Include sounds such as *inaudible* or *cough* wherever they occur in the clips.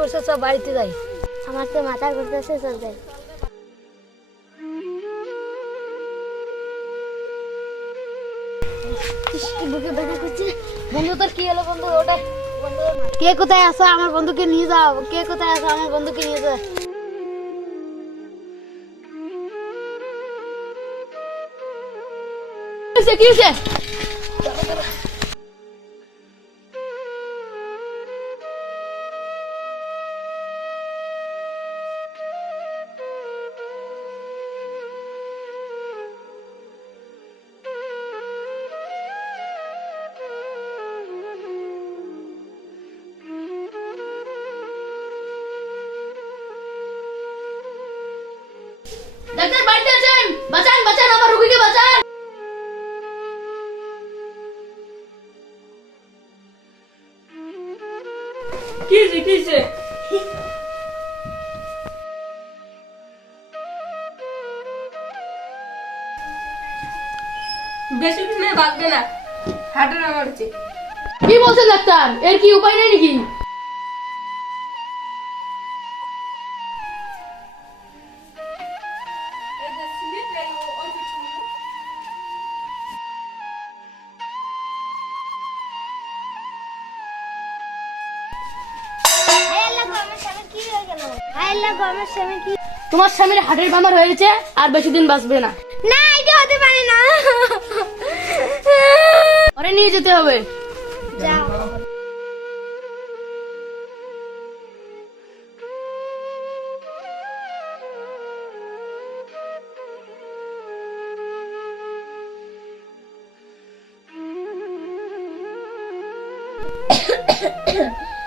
করছে সব বাড়িতে যাই। আমার তো মাথা ঘুরতেছে চল যাই কি বুকে ব্যথা বন্ধু, তোর কি হলো বন্ধু? ওটা কে কোথায় আছো? আমার বন্ধুকে নিয়ে যাও। কে কোথায় আছো? আমার বন্ধুকে নিয়ে যাও। কিসে কিসে কিছে বেশি দিনে বাঁচবে না। হাঁটা আমার হচ্ছে। কি বলছেন ডাক্তার? এর কি উপায় নেই নাকি? তোমার স্বামীর হার্টের বেমার হয়েছে আর বেশি দিন বাঁচবে না। না এটা হতে পারে না। পরে নিয়ে যেতে হবে। যাও। *coughs*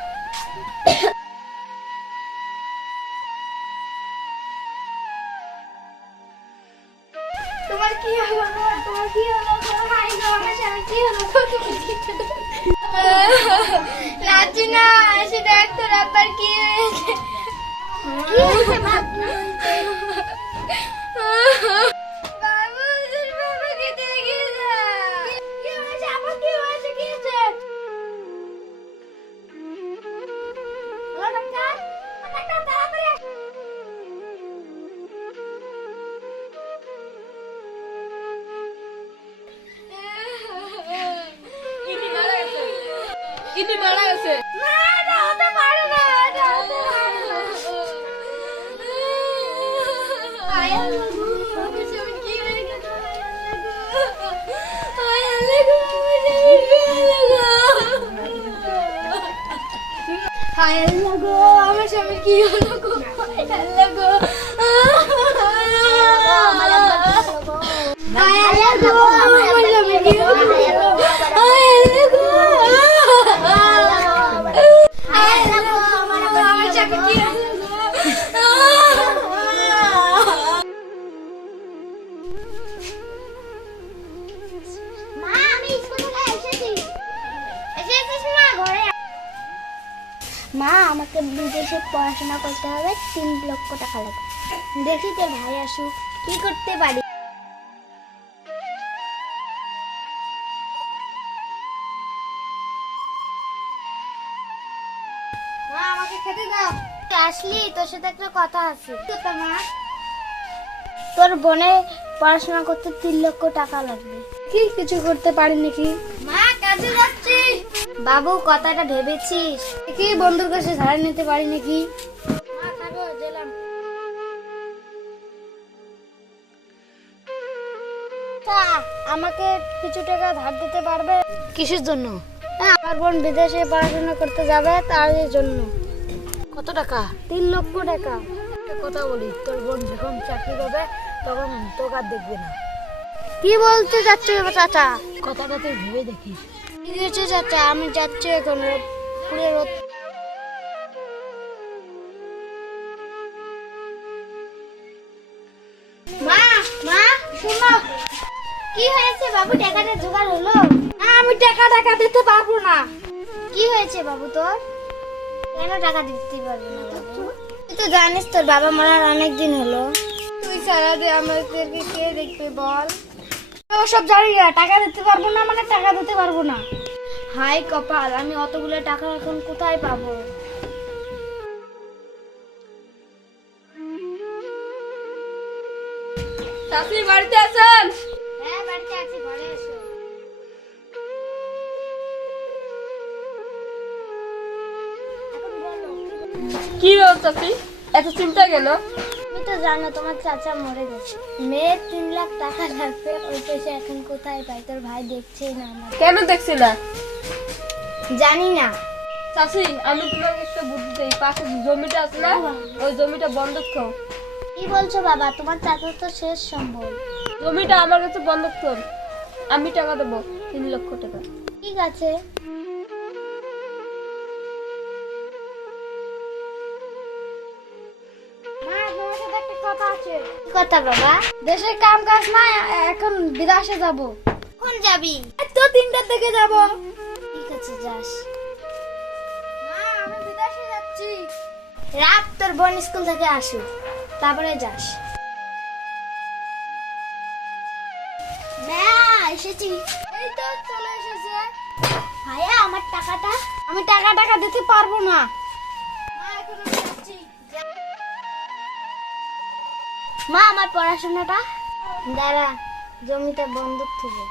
কি হলো গো? না এসে দেখ তোর আব্বার কি হায় আল্লাহ গো, আমার স্বামীর কি হলো গো? হায় আল্লাহ গো। হায় আল্লাহ গো, আমার স্বামীর কি হলো মা আমাকে বিদেশে পড়াশোনা করতে হবে তিন লক্ষ টাকা লাগবে। দেখি তোর ভাই আসুক কি করতে পারি? মা আমাকে খেতে দাও। আসলি তোর সাথে একটা কথা আছে। মা? তোর বোনের পড়াশোনা করতে তিন লক্ষ টাকা লাগবে। কি কিছু করতে পারি নাকি? মা কাজে যাচ্ছি বাবু কথাটা ভেবেছিস? কি বন্ধুর কাছে ধার নিতে পারি নাকি? আমাকে কিছু টাকা ধার দিতে পারবে? কিসের জন্য? হ্যাঁ আমার বোন বিদেশে পড়াশোনা করতে যাবে তার জন্য। কত টাকা? তিন লক্ষ টাকা। একটা কথা বলি তোর বোন যখন চাকরি পাবে তখন তোকে আর দেখবে না। কি বলতে যাচ্ছ চাচা? কথাটা তুই ভেবে দেখিস। কি হয়েছে চাচা আমি যাচ্ছি এখন পুরে রোদ। মা মা শুনো। কি হয়েছে বাবু টাকাটা জোগাড় হলো? না আমি টাকা টাকা দিতে পারব না। কি হয়েছে বাবু তোর? কেন টাকা দিতে পারব না বাবু? তুই তো জানিস তোর বাবা মরার অনেক দিন হলো। তুই সারা দিয়ে আমাদেরকে কে দেখবে বল? ওসব জানি না টাকা দিতে পারব না মানে টাকা দিতে পারব না। হাই কপাল আমি অতগুলো টাকা এখন কোথায় পাবো? বাড়িতে আছেন? হ্যাঁ বাড়িতে আছি ঘরে এসো কি হলো চাচি এত চিন্তা গেল তুমি তো জানো তোমার চাচা মরে গেছে। মেয়ের তিন লাখ টাকা লাগবে ওই পয়সা এখন কোথায় পাই তোর ভাই দেখছেই না কেন দেখছি না? জানি না। চাষি আমি তোমাকে একটা বুদ্ধি দিই। পাশে জমিটা আছে না ওই জমিটা বন্ধক থাও কি বলছো বাবা? তোমার চাচা তো শেষ সম্ভব জমিটা আমার কাছে বন্ধক থাও আমি টাকা দেবো তিন লক্ষ টাকা। ঠিক আছে। কথা বাবা? দেশে কাম কাজ নাই এখন বিদেশে যাব। কোন যাবি? তো তিনটার দিকে যাব। ঠিক আছে যাস আমি বিদেশে যাচ্ছি। রাত তোর বোন স্কুল থেকে আসুক তারপরে যাস। এসেছি। এই তো চলে এসেছে। ভাইয়া আমার টাকাটা আমি টাকা টাকা দিতে পারব না। মা আমার পড়াশোনাটা দাঁড়া জমিটা বন্ধক থেকে।